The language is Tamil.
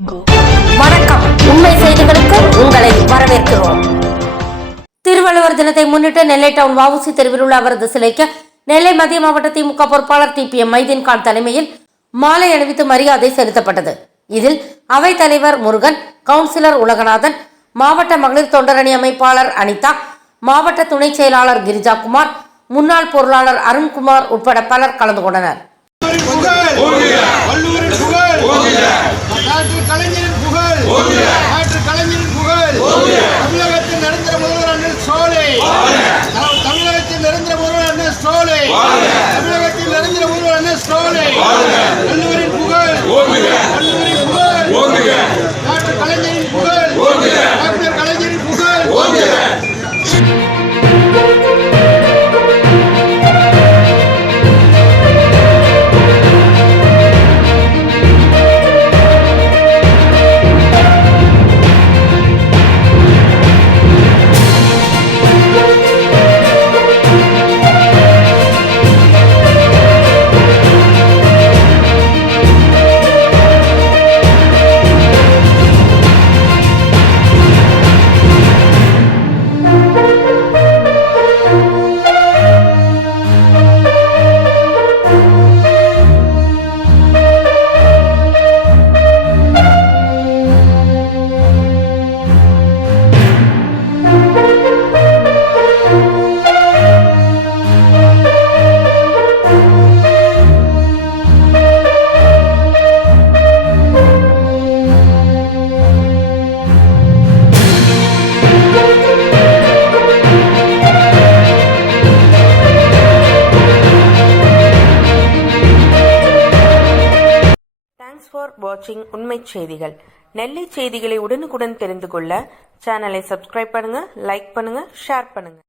வணக்கம். உண்மை செய்திகளுக்கு உங்களை வரவேற்கிறோம். திருவள்ளுவர் தினத்தை முன்னிட்டு நெல்லை டவுன் வஉசி தெருவில் உள்ள அவரது சிலைக்கு நெல்லை மத்திய மாவட்ட திமுக பொறுப்பாளர் TPM மைதீன்கான் தலைமையில் மாலை அணிவித்து மரியாதை செலுத்தப்பட்டது. இதில் அவைத் தலைவர் முருகன், கவுன்சிலர் உலகநாதன், மாவட்ட மகளிர் தொண்டரணி அமைப்பாளர் அனிதா, மாவட்ட துணை செயலாளர் கிரிஜாகுமார், முன்னாள் பொருளாளர் அருண்குமார் உட்பட பலர் கலந்து கொண்டனர். தமிழகத்தின் நிரந்தர முதல்வர் அண்ணன் ஸ்டாலின், தமிழகத்தின் நிரந்தர முதல்வர் அண்ணன் ஸ்டாலின், தமிழகத்தின் நிரந்தர முதல்வர் அண்ணன் ஸ்டாலின், வள்ளுவரின் புகழ், வள்ளுவரின் புகழ், டாக்டர் கலைஞரின் புகழ், டாக்டர் கலைஞரின் புகழ். தேங்க்ஸ் ஃபார் வாட்சிங் உண்மை செய்திகள். நெல்லை செய்திகளை உடனுக்குடன் தெரிந்து கொள்ள சேனலை சப்ஸ்கிரைப் பண்ணுங்க, லைக் பண்ணுங்க, ஷேர் பண்ணுங்க.